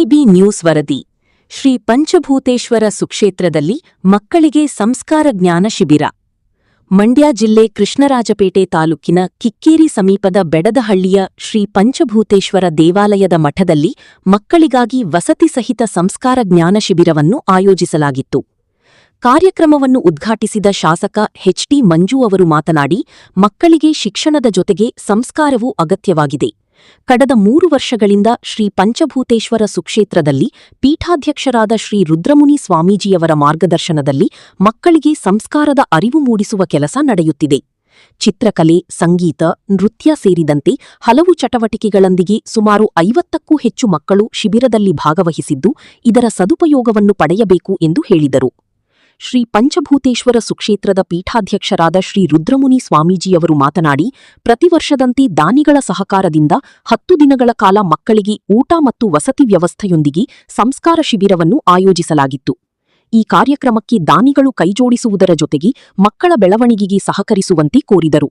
PIB news ವರದಿ. ಶ್ರೀ ಪಂಚಭೂತೇಶ್ವರ ಸುಕ್ಷೇತ್ರದಲ್ಲಿ ಮಕ್ಕಳಿಗೆ ಸಂಸ್ಕಾರ ಜ್ಞಾನ ಶಿಬಿರ. ಮಂಡ್ಯ ಜಿಲ್ಲೆ ಕೃಷ್ಣರಾಜಪೇಟೆ ತಾಲೂಕಿನ ಕಿಕ್ಕೇರಿ ಸಮೀಪದ ಬೆಡದಹಳ್ಳಿಯ ಶ್ರೀ ಪಂಚಭೂತೇಶ್ವರ ದೇವಾಲಯದ ಮಠದಲ್ಲಿ ಮಕ್ಕಳಿಗಾಗಿ ವಸತಿ ಸಹಿತ ಸಂಸ್ಕಾರ ಜ್ಞಾನ ಶಿಬಿರವನ್ನು ಆಯೋಜಿಸಲಾಗಿತ್ತು. ಕಾರ್ಯಕ್ರಮವನ್ನು ಉದ್ಘಾಟಿಸಿದ ಶಾಸಕ ಎಚ್.ಟಿ. ಮಂಜು ಅವರು ಮಾತನಾಡಿ, ಮಕ್ಕಳಿಗೆ ಶಿಕ್ಷಣದ ಜೊತೆಗೆ ಸಂಸ್ಕಾರವೂ ಅಗತ್ಯವಾಗಿದೆ. ಕಳೆದ 3 ವರ್ಷಗಳಿಂದ ಶ್ರೀ ಪಂಚಭೂತೇಶ್ವರ ಸುಕ್ಷೇತ್ರದಲ್ಲಿ ಪೀಠಾಧ್ಯಕ್ಷರಾದ ಶ್ರೀ ರುದ್ರಮುನಿ ಸ್ವಾಮೀಜಿಯವರ ಮಾರ್ಗದರ್ಶನದಲ್ಲಿ ಮಕ್ಕಳಿಗೆ ಸಂಸ್ಕಾರದ ಅರಿವು ಮೂಡಿಸುವ ಕೆಲಸ ನಡೆಯುತ್ತಿದೆ. ಚಿತ್ರಕಲೆ, ಸಂಗೀತ, ನೃತ್ಯ ಸೇರಿದಂತೆ ಹಲವು ಚಟುವಟಿಕೆಗಳೊಂದಿಗೆ ಸುಮಾರು 50ಕ್ಕೂ ಹೆಚ್ಚು ಮಕ್ಕಳು ಶಿಬಿರದಲ್ಲಿ ಭಾಗವಹಿಸಿದ್ದು, ಇದರ ಸದುಪಯೋಗವನ್ನು ಪಡೆಯಬೇಕು ಎಂದು ಹೇಳಿದರು. ಶ್ರೀ ಪಂಚಭೂತೇಶ್ವರ ಸುಕ್ಷೇತ್ರದ ಪೀಠಾಧ್ಯಕ್ಷರಾದ ಶ್ರೀ ರುದ್ರಮುನಿ ಸ್ವಾಮೀಜಿಯವರು ಮಾತನಾಡಿ, ಪ್ರತಿ ವರ್ಷದಂತೆ ದಾನಿಗಳ ಸಹಕಾರದಿಂದ 10 ದಿನಗಳ ಕಾಲ ಮಕ್ಕಳಿಗೆ ಊಟ ಮತ್ತು ವಸತಿ ವ್ಯವಸ್ಥೆಯೊಂದಿಗೆ ಸಂಸ್ಕಾರ ಶಿಬಿರವನ್ನು ಆಯೋಜಿಸಲಾಗಿತ್ತು. ಈ ಕಾರ್ಯಕ್ರಮಕ್ಕೆ ದಾನಿಗಳು ಕೈಜೋಡಿಸುವುದರ ಜೊತೆಗೆ ಮಕ್ಕಳ ಬೆಳವಣಿಗೆಗೆ ಸಹಕರಿಸುವಂತೆ ಕೋರಿದರು.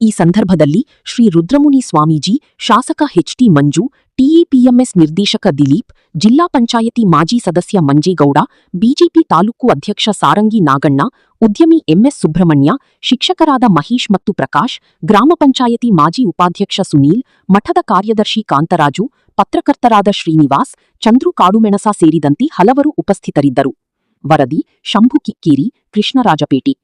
ಈ ಸಂದರ್ಭದಲ್ಲಿ ಶ್ರೀ ರುದ್ರಮುನಿ ಸ್ವಾಮೀಜಿ, ಶಾಸಕ ಎಚ್.ಟಿ. ಮಂಜು, ಟಿಎಪಿಎಂಎಸ್ ನಿರ್ದೇಶಕ ದಿಲೀಪ್, ಜಿಲ್ಲಾ ಪಂಚಾಯತಿ ಮಾಜಿ ಸದಸ್ಯ ಮಂಜೇಗೌಡ, ಬಿಜೆಪಿ ತಾಲೂಕು ಅಧ್ಯಕ್ಷ ಸಾರಂಗಿ ನಾಗಣ್ಣ, ಉದ್ಯಮಿ ಎಂಎಸ್ ಸುಬ್ರಹ್ಮಣ್ಯ, ಶಿಕ್ಷಕರಾದ ಮಹೇಶ್ ಮತ್ತು ಪ್ರಕಾಶ್, ಗ್ರಾಮ ಪಂಚಾಯತಿ ಮಾಜಿ ಉಪಾಧ್ಯಕ್ಷ ಸುನೀಲ್, ಮಠದ ಕಾರ್ಯದರ್ಶಿ ಕಾಂತರಾಜು, ಪತ್ರಕರ್ತರಾದ ಶ್ರೀನಿವಾಸ್, ಚಂದ್ರು ಕಾಡುಮೆಣಸ ಸೇರಿದಂತೆ ಹಲವರು ಉಪಸ್ಥಿತರಿದ್ದರು. ವರದಿ ಶಂಭು ಕಿಕ್ಕೇರಿ, ಕೃಷ್ಣರಾಜಪೇಟೆ.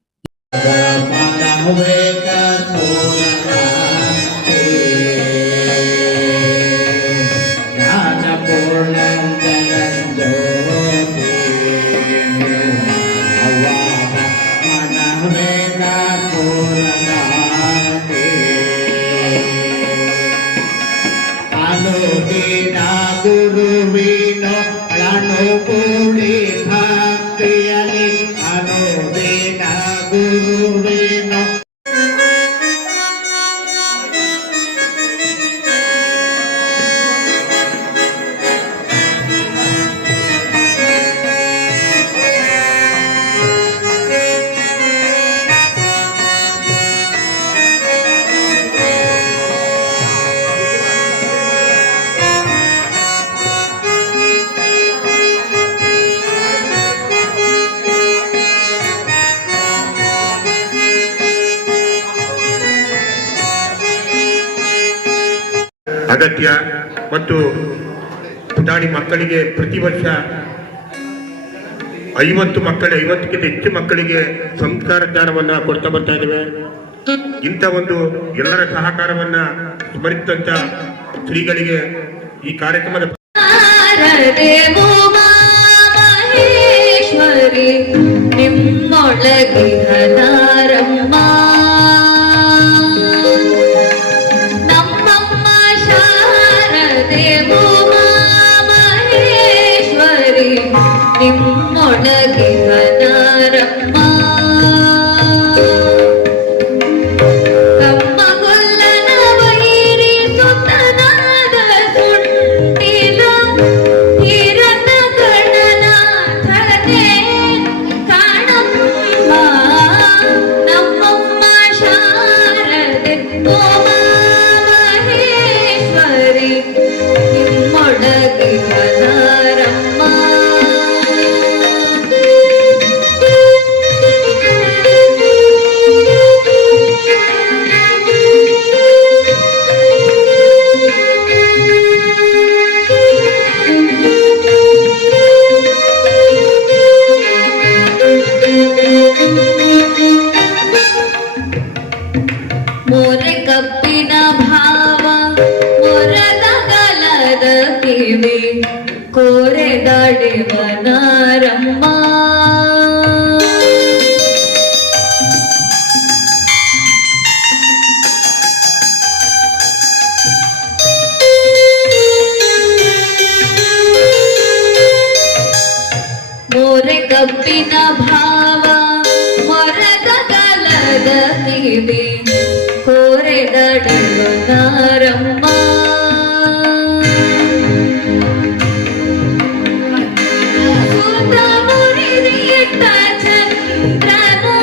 ಅಗತ್ಯ ಮತ್ತು ಪುಟಾಣಿ ಮಕ್ಕಳಿಗೆ ಪ್ರತಿ ವರ್ಷ 50ಕ್ಕಿಂತ ಹೆಚ್ಚು ಮಕ್ಕಳಿಗೆ ಸಂಸ್ಕಾರ ಜ್ಞಾನವನ್ನ ಕೊಡ್ತಾ ಬರ್ತಾ ಇದ್ದೇವೆ. ಇಂಥ ಒಂದು ಎಲ್ಲರ ಸಹಕಾರವನ್ನ ಸ್ಮರಿಸಿದಂತ ಶ್ರೀಗಳಿಗೆ ಈ ಕಾರ್ಯಕ್ರಮದ ನಿಮ್ಮೊಳಗೆ ಹನಾರಮ್ಮ ಕಮ್ಮಗೊಲ್ಲನ ವೈರಿ ಸುತನಾದ ಸುಂಟಿಲ ಹಿರನ ಗಣನಾಥನೇ ಕಾಣಮ್ಮ ನಮ್ಮಮ್ಮ ಶಾರದೆ ಮಹೇಶ್ವರಿ ನಿಮ್ಮೊಳಗೆ ಹನಾರಮ್ಮ. मोरे कप्पिन भाव मोರದ ಗಲದ ಕಿವಿ ಕೋರೆದಾಡೆವನಾರಮ್ಮ मोरे कप्पिन भाव मोರದ ಗಲದ ಕಿವಿ ಕೋರೆದಾಡೆವನಾರಮ್ಮ ಸುತ ಮುರಿದಿಟ್ಟ ಚಂದ್ರನು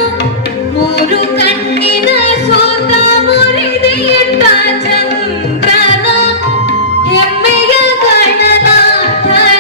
ಮೂರು ಕಣ್ಣಿನ ಸುತ ಮುರಿದಿಟ್ಟ ಚಂದ್ರನ ಹೆಮ್ಮೆಯ ಗಣನಾಥನ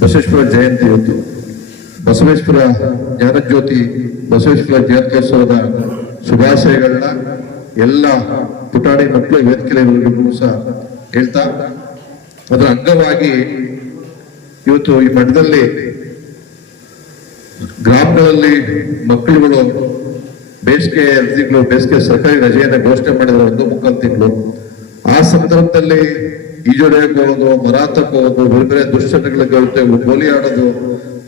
ಬಸವೇಶ್ವರ ಜಯಂತಿ ಇವತ್ತು. ಬಸವೇಶ್ವರ ಜ್ಞಾನಜ್ಯೋತಿ ಬಸವೇಶ್ವರ ಜಯಂತ್ಯೋತ್ಸವದ ಶುಭಾಶಯಗಳನ್ನ ಎಲ್ಲ ಪುಟಾಣಿ ಮಕ್ಕಳು ವೇದಿಕೆಗಳಿಗೂ ಸಹ ಹೇಳ್ತಾ, ಅದರ ಅಂಗವಾಗಿ ಇವತ್ತು ಈ ಮಠದಲ್ಲಿ ಗ್ರಾಮಗಳಲ್ಲಿ ಮಕ್ಕಳುಗಳು ಬೇಸಿಗೆ ಸರ್ಕಾರಿ ರಜೆಯನ್ನು ಘೋಷಣೆ ಮಾಡಿದ್ರೆ 1 ತಿಂಗಳು. ಆ ಸಂದರ್ಭದಲ್ಲಿ ಈಜೊಡೆಯಕ್ಕೆ ಹೋಗೋದು, ಮರಾತಕ್ಕೆ ಹೋಗೋದು, ಬೇರೆ ಬೇರೆ ದುಶ್ಚಟಗಳಿಗೆ ಗೋಲಿ ಆಡೋದು,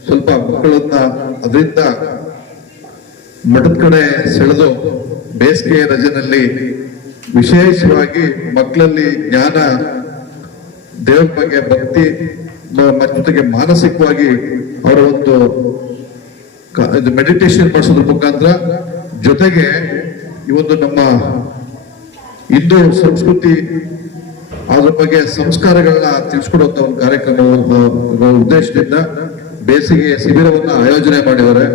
ಸ್ವಲ್ಪ ಮಕ್ಕಳನ್ನ ಅದರಿಂದ ಮಠದ ಕಡೆ ಸೆಳೆದು ಬೇಸಿಗೆ ರಜೆನಲ್ಲಿ ವಿಶೇಷವಾಗಿ ಮಕ್ಕಳಲ್ಲಿ ಜ್ಞಾನ, ದೇವರ ಬಗ್ಗೆ ಭಕ್ತಿ ಜೊತೆಗೆ ಮಾನಸಿಕವಾಗಿ ಅವರ ಒಂದು ಮೆಡಿಟೇಷನ್ ಮಾಡಿಸೋದ್ರ ಮುಖಾಂತರ, ಜೊತೆಗೆ ಈ ಒಂದು ನಮ್ಮ ಹಿಂದೂ ಸಂಸ್ಕೃತಿ ಅದ್ರ ಬಗ್ಗೆ ಸಂಸ್ಕಾರಗಳನ್ನ ತಿಳಿಸ್ಕೊಡುವಂತ ಒಂದು ಕಾರ್ಯಕ್ರಮ ಉದ್ದೇಶದಿಂದ ಬೇಸಿಗೆ ಶಿಬಿರವನ್ನ ಆಯೋಜನೆ ಮಾಡಿದ್ದಾರೆ.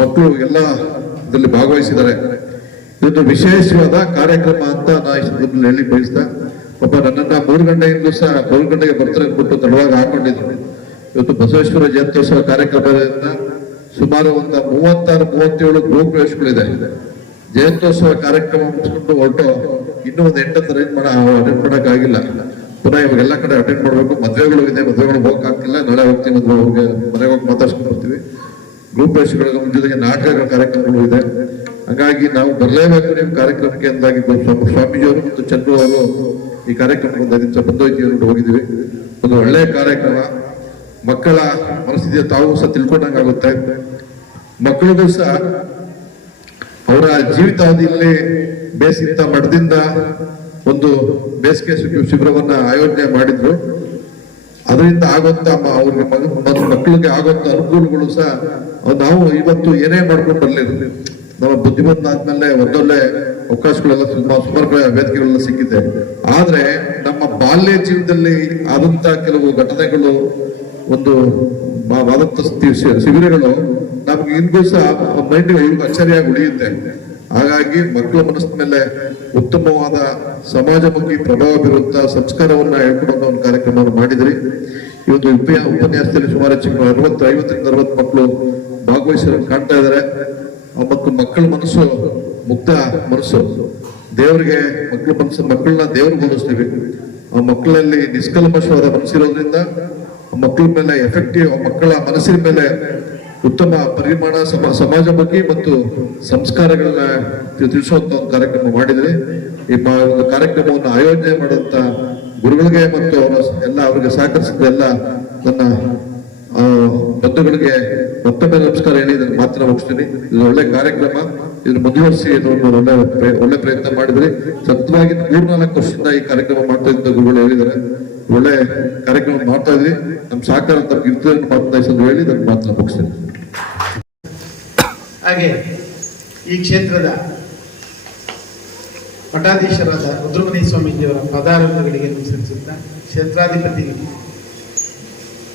ಮಕ್ಕಳು ಎಲ್ಲ ಇದರಲ್ಲಿ ಭಾಗವಹಿಸಿದ್ದಾರೆ. ಇದೊಂದು ವಿಶೇಷವಾದ ಕಾರ್ಯಕ್ರಮ ಅಂತ ನಾ ಈ ಸಂದರ್ಭದಲ್ಲಿ ಹೇಳಿ ಬಯಸ್ತಾ, ಒಬ್ಬ ನನ್ನನ್ನ 3 ಗಂಟೆಯಿಂದಲೂ ಸಹ 4 ಗಂಟೆಗೆ ಬರ್ತಾರೆ ಅಂದ್ಬಿಟ್ಟು ತಡವಾಗಿ ಹಾಕೊಂಡಿದ್ರು. ಇವತ್ತು ಬಸವೇಶ್ವರ ಜಯಂತ್ಯೋತ್ಸವ ಕಾರ್ಯಕ್ರಮದಿಂದ ಸುಮಾರು ಒಂದು 36-37 ಗೃಹ ಪ್ರವೇಶಗಳಿದೆ. ಜಯಂತ್ಯೋತ್ಸವ ಕಾರ್ಯಕ್ರಮ ಮುಗಿಸ್ಕೊಂಡು ಹೊರಟು ಇನ್ನೂ ಒಂದು 8 ಅಟೆಂಡ್ ಮಾಡಕ್ ಆಗಿಲ್ಲ. ಪುನಃ ಇವಾಗ ಎಲ್ಲ ಕಡೆ ಅಟೆಂಡ್ ಮಾಡ್ಬೇಕು. ಮದುವೆಗಳು ಇದೆ, ಮದುವೆಗಳು ಹೋಗಕ್ ಆಗ್ತಿಲ್ಲ. ನಾಳೆ ಹೋಗ್ತೀವಿ, ಮನೆಗೆ ಹೋಗಿ ಮಾತಾಡ್ಸ್ಕೊಂಡು ಬರ್ತೀವಿ. ಗ್ರೂಪ್ ಪ್ರವೇಶಗಳ ಜೊತೆಗೆ ನಾಟಕಗಳ ಕಾರ್ಯಕ್ರಮಗಳು ಇದೆ. ಹಾಗಾಗಿ ನಾವು ಬರಲೇಬೇಕು ನಿಮ್ಮ ಕಾರ್ಯಕ್ರಮಕ್ಕೆ ಅಂದಾಗಿ ಸ್ವಾಮೀಜಿಯವರು ಮತ್ತು ಚಂದ್ರು ಅವರು ಈ ಕಾರ್ಯಕ್ರಮಕ್ಕೆ ಒಂದು 5 ನಿಮಿಷ ಬಂದೋಯ್ತು ಹೋಗಿದ್ದೀವಿ. ಒಂದು ಒಳ್ಳೆಯ ಕಾರ್ಯಕ್ರಮ. ಮಕ್ಕಳ ಮನಸ್ಥಿತಿಯ ತಾವು ಸಹ ತಿಳ್ಕೊಂಡಂಗಾಗುತ್ತೆ. ಮಕ್ಕಳಿಗೂ ಸಹ ಅವರ ಜೀವಿತಾವಧಿಯಲ್ಲಿ ಬೇಸಿಗೆ ಮಠದಿಂದ ಒಂದು ಬೇಸಿಗೆ ಶಿಬಿರವನ್ನ ಆಯೋಜನೆ ಮಾಡಿದ್ರು. ಅದರಿಂದ ಆಗುವಂತ ಅವ್ರಿಗೆ ಮಕ್ಕಳಿಗೆ ಆಗುವಂತ ಅನುಕೂಲಗಳು ಸಹ ನಾವು ಇವತ್ತು ಏನೇ ಮಾಡ್ಕೊಂಡು ಬರ್ಲಿಲ್ಲ. ನಮ್ಮ ಬುದ್ಧಿಮಂತ ಆದ್ಮೇಲೆ ಒಂದೊಳ್ಳೆ ಅವಕಾಶಗಳೆಲ್ಲ ಸುಮಾರು ವೇದಿಕೆಗಳೆಲ್ಲ ಸಿಕ್ಕಿದೆ. ಆದ್ರೆ ನಮ್ಮ ಬಾಲ್ಯ ಜೀವನದಲ್ಲಿ ಆದಂತ ಕೆಲವು ಘಟನೆಗಳು, ಒಂದು ಆದಂತ ಶಿಬಿರಗಳು ನಮ್ಗೆ ಇಂದು ಸಹ ಮೈಂಡ್ ಅಚ್ಚರಿಯಾಗಿ ಉಳಿಯುತ್ತೆ. ಹಾಗಾಗಿ ಮಕ್ಕಳ ಮನಸ್ಸಿನ ಮೇಲೆ ಉತ್ತಮವಾದ ಸಮಾಜಮುಖಿ ಪ್ರಭಾವ ಬೀರುವಂತಹ ಸಂಸ್ಕಾರವನ್ನ ಹೇಳ್ಕೊಡುವಂತ ಒಂದು ಕಾರ್ಯಕ್ರಮವನ್ನು ಮಾಡಿದ್ರಿ. ಈ ಒಂದು ಉಪನ್ಯಾಸದಲ್ಲಿ ಸುಮಾರು 50-60 ಮಕ್ಕಳು ಭಾಗವಹಿಸಿರೋ ಕಾಣ್ತಾ ಇದ್ದಾರೆ. ಮತ್ತು ಮಕ್ಕಳ ಮನಸ್ಸು ಮುಕ್ತ ಮನಸ್ಸು. ದೇವರಿಗೆ ಮಕ್ಕಳನ್ನ ದೇವ್ರಿಗೆ ಹೋಲಿಸ್ತೀವಿ. ಆ ಮಕ್ಕಳಲ್ಲಿ ನಿಷ್ಕಲ್ಮಶವಾದ ಮನಸ್ಸಿರೋದ್ರಿಂದ ಮಕ್ಕಳ ಮೇಲೆ ಎಫೆಕ್ಟಿವ್, ಮಕ್ಕಳ ಮನಸ್ಸಿನ ಮೇಲೆ ಉತ್ತಮ ಪರಿಮಾಣ ಸಮಾಜಮುಖಿ ಮತ್ತು ಸಂಸ್ಕಾರಗಳನ್ನ ತಿಳಿಸುವಂತ ಒಂದು ಕಾರ್ಯಕ್ರಮ ಮಾಡಿದ್ರಿ. ಈ ಕಾರ್ಯಕ್ರಮವನ್ನು ಆಯೋಜನೆ ಮಾಡುವಂತ ಗುರುಗಳಿಗೆ ಮತ್ತು ಅವರಿಗೆ ಸಹಕರಿಸಿದ ಎಲ್ಲ ನನ್ನ ಬಂಧುಗಳಿಗೆ ಮತ್ತೊಮ್ಮೆ ನಮಸ್ಕಾರ ಹೇಳಿ ಇದನ್ನು ಮಾತ್ರ ಮುಗಿಸ್ತೀನಿ. ಇದು ಒಳ್ಳೆ ಕಾರ್ಯಕ್ರಮ. ಇದನ್ನು ಮುಂದುವರಿಸಿ ಒಳ್ಳೆ ಪ್ರಯತ್ನ ಮಾಡಿದ್ರಿ. ಸತತವಾಗಿ 3-4 ವರ್ಷದಿಂದ ಈ ಕಾರ್ಯಕ್ರಮ ಮಾಡ್ತಾ ಇದ್ದ ಗುರುಗಳು ಹೇಳಿದ್ದಾರೆ. ಒಳ್ಳೆ ಕಾರ್ಯಕ್ರಮ ಮಾಡ್ತಾ ಇದ್ರಿ. ನಮ್ಮ ಸಹಕಾರ ತಮ್ಗೆ ಇರ್ತದೆ ಮಾತನಾಡಿಸೋದು ಹೇಳಿ ನನ್ನ ಮಾತನ್ನ ಮುಗಿಸ್ತೀನಿ. ಹಾಗೆ ಈ ಕ್ಷೇತ್ರದ ಮಠಾಧೀಶರಾದ ರುದ್ರಮುನಿ ಸ್ವಾಮೀಜಿಯವರ ಪದಾರಗಳಿಗೆ ನಮಸ್ಕರಿಸುತ್ತಾ, ಕ್ಷೇತ್ರಾಧಿಪತಿ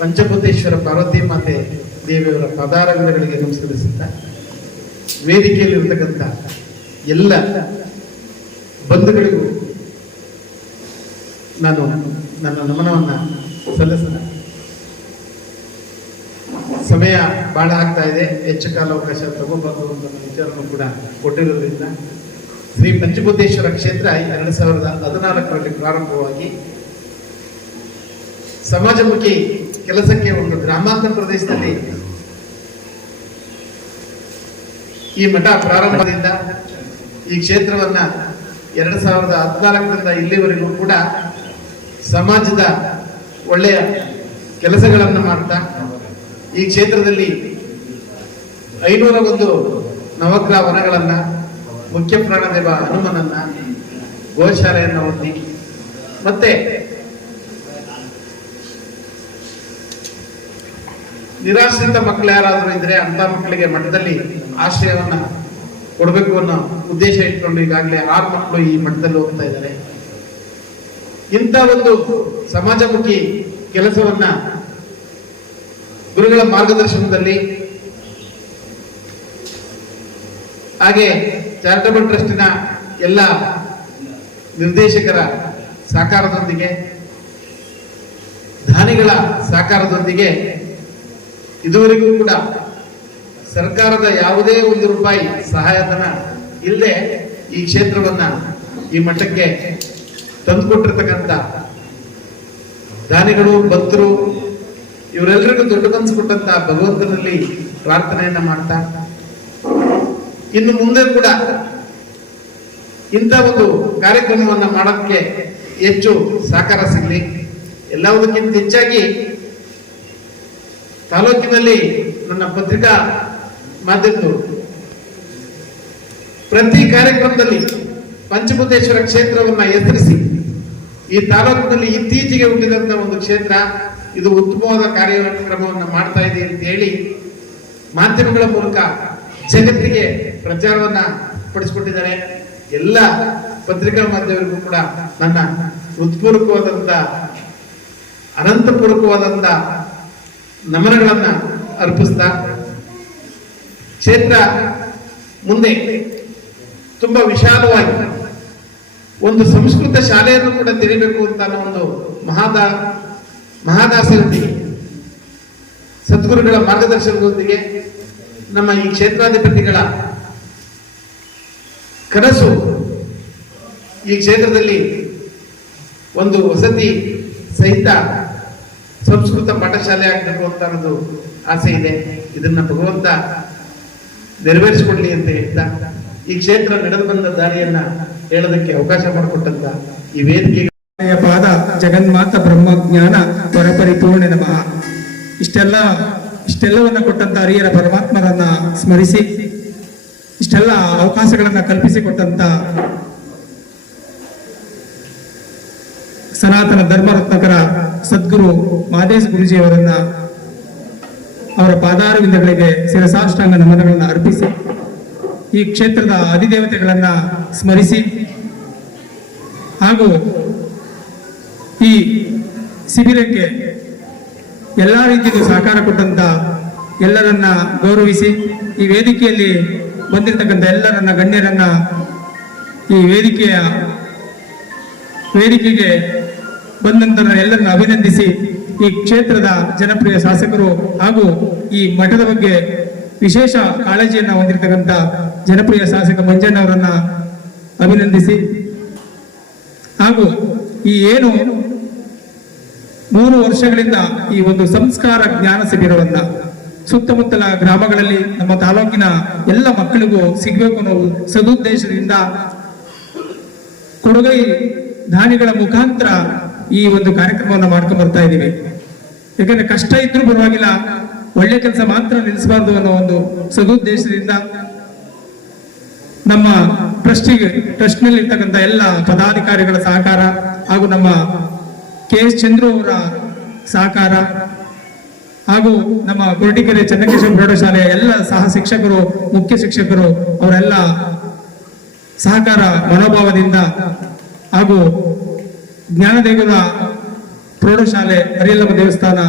ಪಂಚಭೂತೇಶ್ವರ ಪಾರ್ವತಿ ಮಾತೆ ದೇವಿಯವರ ಪದಾರಗಳಿಗೆ ನಮಸ್ಕರಿಸುತ್ತಾ, ವೇದಿಕೆಯಲ್ಲಿರ್ತಕ್ಕಂಥ ಎಲ್ಲ ಬಂಧುಗಳಿಗೂ ನಾನು ನನ್ನ ನಮನವನ್ನ ಸಲ್ಲಿಸಿದ. ಸಮಯ ಬಹಳ ಆಗ್ತಾ ಇದೆ, ಹೆಚ್ಚು ಕಾಲ ಅವಕಾಶ ತಗೋಬಾರದು ಅಂತ ವಿಚಾರವನ್ನು ಕೂಡ ಕೊಟ್ಟಿರೋದ್ರಿಂದ ಶ್ರೀ ಪಂಚಭೂತೇಶ್ವರ ಕ್ಷೇತ್ರ 2014ರಲ್ಲಿ ಪ್ರಾರಂಭವಾಗಿ ಸಮಾಜಮುಖಿ ಕೆಲಸಕ್ಕೆ ಒಂದು ಗ್ರಾಮಾಂತರ ಪ್ರದೇಶದಲ್ಲಿ ಈ ಮಠ ಪ್ರಾರಂಭದಿಂದ ಈ ಕ್ಷೇತ್ರವನ್ನ 2014ರಿಂದ ಇಲ್ಲಿವರೆಗೂ ಕೂಡ ಸಮಾಜದ ಒಳ್ಳೆಯ ಕೆಲಸಗಳನ್ನು ಮಾಡ್ತಾ ಈ ಕ್ಷೇತ್ರದಲ್ಲಿ 501 ನವಗ್ರಹ ವನಗಳನ್ನ, ಮುಖ್ಯ ಪ್ರಾಣದೇವ ಹನುಮನನ್ನ, ಗೋಶಾಲೆಯನ್ನು ಹೊಂದಿ ಮತ್ತೆ ನಿರಾಶ್ರಿತ ಮಕ್ಕಳು ಯಾರಾದರೂ ಇದ್ರೆ ಅಂತ ಮಕ್ಕಳಿಗೆ ಮಠದಲ್ಲಿ ಆಶ್ರಯವನ್ನ ಕೊಡಬೇಕು ಅನ್ನೋ ಉದ್ದೇಶ ಇಟ್ಕೊಂಡು ಈಗಾಗಲೇ 6 ಮಕ್ಕಳು ಈ ಮಠದಲ್ಲಿ ಹೋಗ್ತಾ ಇದ್ದಾರೆ. ಇಂಥ ಒಂದು ಸಮಾಜಮುಖಿ ಕೆಲಸವನ್ನ ಗುರುಗಳ ಮಾರ್ಗದರ್ಶನದಲ್ಲಿ ಹಾಗೆ ಚಾರಿಟಬಲ್ ಟ್ರಸ್ಟಿನ ಎಲ್ಲ ನಿರ್ದೇಶಕರ ಸಹಕಾರದೊಂದಿಗೆ ದಾನಿ ದಾನಿಗಳ ಸಹಕಾರದೊಂದಿಗೆ ಇದುವರೆಗೂ ಕೂಡ ಸರ್ಕಾರದ ಯಾವುದೇ ₹1 ಸಹಾಯಧನ ಇಲ್ಲದೆ ಈ ಕ್ಷೇತ್ರವನ್ನ ಈ ಮಟ್ಟಕ್ಕೆ ತಂದುಕೊಟ್ಟಿರ್ತಕ್ಕಂಥ ದಾನಿಗಳು, ಭಕ್ತರು ಇವರೆಲ್ಲರಿಗೂ ದೊಡ್ಡ ಮನಸ್ಸು ಕೊಟ್ಟಂತ ಭಗವಂತನಲ್ಲಿ ಪ್ರಾರ್ಥನೆಯನ್ನ ಮಾಡ್ತಾ ಇನ್ನು ಮುಂದೆ ಕೂಡ ಇಂಥ ಒಂದು ಕಾರ್ಯಕ್ರಮವನ್ನ ಮಾಡೋದಕ್ಕೆ ಹೆಚ್ಚು ಸಹಕಾರ ಸಿಗಲಿ. ಎಲ್ಲದಕ್ಕಿಂತ ಹೆಚ್ಚಾಗಿ ತಾಲೂಕಿನಲ್ಲಿ ನನ್ನ ಪತ್ರಿಕಾ ಮಾಧ್ಯಮದವರು ಪ್ರತಿ ಕಾರ್ಯಕ್ರಮದಲ್ಲಿ ಪಂಚಭೂತೇಶ್ವರ ಕ್ಷೇತ್ರವನ್ನ ಹೆಸರಿಸಿ ಈ ತಾಲೂಕಿನಲ್ಲಿ ಇತ್ತೀಚೆಗೆ ಹುಟ್ಟಿದಂತ ಒಂದು ಕ್ಷೇತ್ರ ಇದು ಉತ್ತಮವಾದ ಕಾರ್ಯಕ್ರಮವನ್ನು ಮಾಡ್ತಾ ಇದೆ ಅಂತ ಹೇಳಿ ಮಾಧ್ಯಮಗಳ ಮೂಲಕ ಜಗತ್ತಿಗೆ ಪ್ರಚಾರವನ್ನ ಪಡಿಸಿಕೊಟ್ಟಿದ್ದಾರೆ. ಎಲ್ಲ ಪತ್ರಿಕಾ ಮಾಧ್ಯಮರಿಗೂ ಕೂಡ ನನ್ನ ಹೃತ್ಪೂರ್ವಕವಾದಂತ ಅನಂತಪೂರ್ವಕವಾದಂತ ನಮನಗಳನ್ನ ಅರ್ಪಿಸ್ತಾ ಕ್ಷೇತ್ರ ಮುಂದೆ ತುಂಬಾ ವಿಶಾಲವಾಗಿ ಒಂದು ಸಂಸ್ಕೃತ ಶಾಲೆಯನ್ನು ಕೂಡ ತೆರೀಬೇಕು ಅಂತ ಅನ್ನೋ ಒಂದು ಮಹಾದಾಸರೊಂದಿಗೆ ಸದ್ಗುರುಗಳ ಮಾರ್ಗದರ್ಶನದೊಂದಿಗೆ ನಮ್ಮ ಈ ಕ್ಷೇತ್ರಾಧಿಪತಿಗಳ ಕನಸು ಈ ಕ್ಷೇತ್ರದಲ್ಲಿ ಒಂದು ವಸತಿ ಸಹಿತ ಸಂಸ್ಕೃತ ಪಾಠಶಾಲೆ ಆಗಬೇಕು ಅಂತ ಅನ್ನೋದು ಆಸೆ ಇದೆ. ಇದನ್ನ ಭಗವಂತ ನೆರವೇರಿಸಿಕೊಡ್ಲಿ ಅಂತ ಹೇಳ್ತಾ ಈ ಕ್ಷೇತ್ರ ನಡೆದು ಬಂದ ದಾರಿಯನ್ನ ಹೇಳೋದಕ್ಕೆ ಅವಕಾಶ ಮಾಡಿಕೊಟ್ಟಂತ ಈ ವೇದಿಕೆ ಪಾದ ಜಗನ್ಮಾತ ಬ್ರಹ್ಮಜ್ಞಾನ ಪರಪರಿಪೂರ್ಣ ನಮಃ. ಇಷ್ಟೆಲ್ಲವನ್ನ ಕೊಟ್ಟಂತ ಹರಿಯರ ಪರಮಾತ್ಮರನ್ನ ಸ್ಮರಿಸಿ ಇಷ್ಟೆಲ್ಲ ಅವಕಾಶಗಳನ್ನ ಕಲ್ಪಿಸಿಕೊಟ್ಟಂತ ಸನಾತನ ಧರ್ಮರತ್ನಕರ ಸದ್ಗುರು ಮಾದೇಶ್ ಗುರುಜಿಯವರನ್ನ ಅವರ ಪಾದಾರವಿಂದಗಳಿಗೆ ಶಿರಸಾಷ್ಟಾಂಗ ನಮನಗಳನ್ನ ಅರ್ಪಿಸಿ ಈ ಕ್ಷೇತ್ರದ ಅಧಿದೇವತೆಗಳನ್ನ ಸ್ಮರಿಸಿ ಹಾಗೂ ಈ ಶಿಬಿರಕ್ಕೆ ಎಲ್ಲ ರೀತಿಯಲ್ಲೂ ಸಹಕಾರ ಕೊಟ್ಟಂತ ಎಲ್ಲರನ್ನ ಗೌರವಿಸಿ ಈ ವೇದಿಕೆಯಲ್ಲಿ ಬಂದಿರತಕ್ಕಂಥ ಎಲ್ಲರನ್ನ ಗಣ್ಯರನ್ನ ಈ ವೇದಿಕೆಗೆ ಬಂದಂತ ಎಲ್ಲರನ್ನ ಅಭಿನಂದಿಸಿ ಈ ಕ್ಷೇತ್ರದ ಜನಪ್ರಿಯ ಶಾಸಕರು ಹಾಗೂ ಈ ಮಠದ ಬಗ್ಗೆ ವಿಶೇಷ ಕಾಳಜಿಯನ್ನ ಹೊಂದಿರತಕ್ಕಂಥ ಜನಪ್ರಿಯ ಶಾಸಕ ಮಂಜಣ್ಣವರನ್ನ ಅಭಿನಂದಿಸಿ ಹಾಗೂ ಈ ಏನು 3 ವರ್ಷಗಳಿಂದ ಈ ಒಂದು ಸಂಸ್ಕಾರ ಜ್ಞಾನ ಶಿಬಿರವನ್ನ ಸುತ್ತಮುತ್ತಲ ಗ್ರಾಮಗಳಲ್ಲಿ ನಮ್ಮ ತಾಲೂಕಿನ ಎಲ್ಲ ಮಕ್ಕಳಿಗೂ ಸಿಗಬೇಕು ಅನ್ನೋ ಸದುದ್ದೇಶದಿಂದ ಕೊಡುಗೈ ದಾನಿಗಳ ಮುಖಾಂತರ ಈ ಒಂದು ಕಾರ್ಯಕ್ರಮವನ್ನು ಮಾಡ್ಕೊಂಡು ಬರ್ತಾ ಇದ್ದೀವಿ. ಯಾಕಂದ್ರೆ ಕಷ್ಟ ಇದ್ರೂ ಪರವಾಗಿಲ್ಲ, ಒಳ್ಳೆ ಕೆಲಸ ಮಾತ್ರ ನಿಲ್ಲಿಸಬಾರ್ದು ಅನ್ನೋ ಒಂದು ಸದುದ್ದೇಶದಿಂದ ನಮ್ಮ ಟ್ರಸ್ಟ್ ನಲ್ಲಿ ಇರ್ತಕ್ಕಂಥ ಎಲ್ಲ ಪದಾಧಿಕಾರಿಗಳ ಸಹಕಾರ ಹಾಗೂ ನಮ್ಮ KS ಚಂದ್ರು ಅವರ ಸಹಕಾರ ಹಾಗೂ ನಮ್ಮ ಕೊರಟಗೆರೆ ಚನ್ನಕೇಶವ ಪ್ರೌಢಶಾಲೆಯ ಎಲ್ಲ ಸಹ ಶಿಕ್ಷಕರು, ಮುಖ್ಯ ಶಿಕ್ಷಕರು ಅವರೆಲ್ಲ ಸಹಕಾರ ಮನೋಭಾವದಿಂದ ಹಾಗೂ ಜ್ಞಾನದೇಗುಲ ಪ್ರೌಢಶಾಲೆ, ಹರಿಯಲ್ಲಮ್ಮ ದೇವಸ್ಥಾನ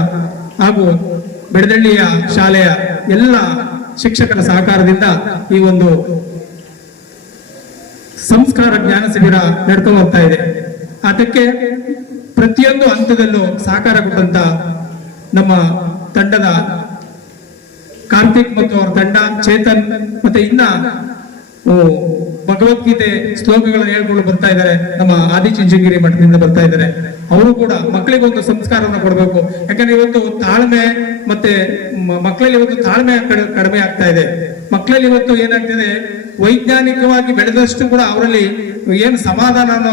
ಹಾಗೂ ಬೆಡದಳ್ಳಿಯ ಶಾಲೆಯ ಎಲ್ಲ ಶಿಕ್ಷಕರ ಸಹಕಾರದಿಂದ ಈ ಒಂದು ಸಂಸ್ಕಾರ ಜ್ಞಾನ ಶಿಬಿರ ನಡ್ಕೊಂಡು ಹೋಗ್ತಾ ಇದೆ. ಅದಕ್ಕೆ ಪ್ರತಿಯೊಂದು ಹಂತದಲ್ಲೂ ಸಹಕಾರ ಕೊಟ್ಟಂತ ನಮ್ಮ ತಂಡದ ಕಾರ್ತಿಕ್ ಮತ್ತು ಅವರ ತಂಡ, ಚೇತನ್ ಮತ್ತೆ ಇನ್ನ ಭಗವದ್ಗೀತೆ ಶ್ಲೋಕಗಳನ್ನು ಹೇಳ್ಕೊಂಡು ಬರ್ತಾ ಇದ್ದಾರೆ. ನಮ್ಮ ಆದಿಚುಂಚನಗಿರಿ ಮಠದಿಂದ ಬರ್ತಾ ಇದ್ದಾರೆ. ಅವರು ಕೂಡ ಮಕ್ಕಳಿಗೆ ಒಂದು ಸಂಸ್ಕಾರವನ್ನು ಕೊಡಬೇಕು. ಯಾಕಂದ್ರೆ ಇವತ್ತು ತಾಳ್ಮೆ ಮತ್ತೆ ಮಕ್ಕಳಲ್ಲಿ ಇವತ್ತು ತಾಳ್ಮೆ ಕಡಿಮೆ ಆಗ್ತಾ ಇದೆ. ಮಕ್ಕಳಲ್ಲಿ ಇವತ್ತು ಏನಾಗ್ತಿದೆ, ವೈಜ್ಞಾನಿಕವಾಗಿ ಬೆಳೆದಷ್ಟು ಕೂಡ ಅವರಲ್ಲಿ ಏನು ಸಮಾಧಾನ ಅನ್ನೋ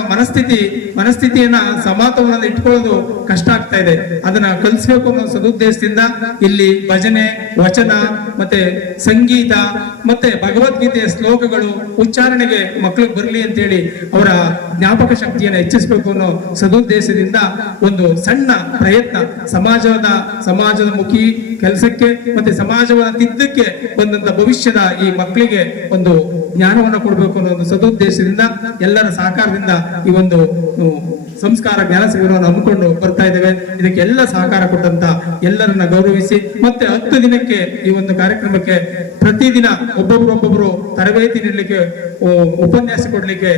ಮನಸ್ಥಿತಿಯನ್ನ ಸಮಾಧಾನವನ್ನು ಇಟ್ಕೊಳ್ಳೋದು ಕಷ್ಟ ಆಗ್ತಾ ಇದೆ. ಅದನ್ನ ಕಲಿಸ್ಬೇಕು ಅನ್ನೋ ಸದುದ್ದೇಶದಿಂದ ಇಲ್ಲಿ ಭಜನೆ, ವಚನ ಮತ್ತೆ ಸಂಗೀತ ಮತ್ತೆ ಭಗವದ್ಗೀತೆಯ ಶ್ಲೋಕಗಳು ಉಚ್ಚಾರಣೆಗೆ ಮಕ್ಕಳಿಗೆ ಬರಲಿ ಅಂತೇಳಿ ಅವರ ಜ್ಞಾಪಕ ಶಕ್ತಿಯನ್ನು ಹೆಚ್ಚಿಸಬೇಕು ಅನ್ನೋ ಸದುದ್ದೇಶದಿಂದ ಒಂದು ಸಣ್ಣ ಪ್ರಯತ್ನ ಸಮಾಜದ ಮುಖಿ ಕೆಲಸಕ್ಕೆ ಮತ್ತೆ ಸಮಾಜವನ್ನು ತಿದ್ದಕ್ಕೆ ಬಂದಂತ ಭವಿಷ್ಯದ ಈ ಮಕ್ಕಳಿಗೆ ಒಂದು ಜ್ಞಾನವನ್ನು ಕೊಡಬೇಕು ಅನ್ನೋ ಒಂದು ಸದುದ್ದೇಶದಿಂದ ಎಲ್ಲರ ಸಹಕಾರದಿಂದ ಈ ಒಂದು ಸಂಸ್ಕಾರ ಜ್ಞಾನ ಶಿಬಿರವನ್ನು ಹಮ್ಮಿಕೊಂಡು ಬರ್ತಾ ಇದ್ದೇವೆ. ಇದಕ್ಕೆಲ್ಲ ಸಹಕಾರ ಕೊಟ್ಟಂತ ಎಲ್ಲರನ್ನ ಗೌರವಿಸಿ ಮತ್ತೆ 10 ದಿನಕ್ಕೆ ಈ ಒಂದು ಕಾರ್ಯಕ್ರಮಕ್ಕೆ ಪ್ರತಿದಿನ ಒಬ್ಬೊಬ್ರು ತರಬೇತಿ ನೀಡಲಿಕ್ಕೆ, ಉಪನ್ಯಾಸ ಕೊಡ್ಲಿಕ್ಕೆ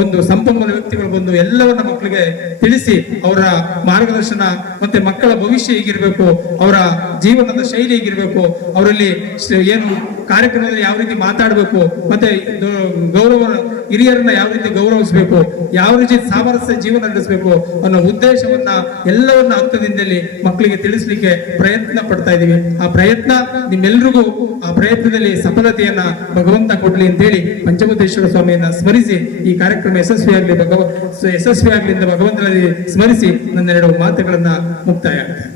ಒಂದು ಸಂಪನ್ಮೂಲ ವ್ಯಕ್ತಿಗಳು ಬಂದು ಎಲ್ಲವನ್ನ ಮಕ್ಕಳಿಗೆ ತಿಳಿಸಿ ಅವರ ಮಾರ್ಗದರ್ಶನ ಮತ್ತೆ ಮಕ್ಕಳ ಭವಿಷ್ಯ ಹೇಗಿರ್ಬೇಕು, ಅವರ ಜೀವನದ ಶೈಲಿ ಹೇಗಿರ್ಬೇಕು, ಅವರಲ್ಲಿ ಏನು ಕಾರ್ಯಕ್ರಮದಲ್ಲಿ ಯಾವ ರೀತಿ ಮಾತಾಡಬೇಕು, ಮತ್ತೆ ಗೌರವ ಹಿರಿಯರನ್ನ ಯಾವ ರೀತಿ ಗೌರವಿಸಬೇಕು, ಯಾವ ರೀತಿ ಸಾಮರಸ್ಯ ಜೀವನ ನಡೆಸಬೇಕು ಅನ್ನೋ ಉದ್ದೇಶವನ್ನ ಎಲ್ಲವನ್ನ 10 ದಿನದಲ್ಲಿ ಮಕ್ಕಳಿಗೆ ತಿಳಿಸ್ಲಿಕ್ಕೆ ಪ್ರಯತ್ನ ಪಡ್ತಾ ಇದೀವಿ. ಆ ಪ್ರಯತ್ನ ನಿಮ್ಮೆಲ್ರಿಗೂ ಆ ಪ್ರಯತ್ನದಲ್ಲಿ ಸಫಲತೆಯನ್ನ ಭಗವಂತ ಕೊಡ್ಲಿ ಅಂತೇಳಿ ಪಂಚಭೂತೇಶ್ವರ ಸ್ವಾಮಿಯನ್ನ ಸ್ಮರಿಸಿ ಈ ಕಾರ್ಯಕ್ರಮ ಯಶಸ್ವಿಯಾಗ್ಲಿ ಅಂತ ಭಗವಂತನಲ್ಲಿ ಸ್ಮರಿಸಿ ನನ್ನ 2 ಮಾತುಗಳನ್ನ ಮುಕ್ತಾಯ ಆಗ್ತದೆ.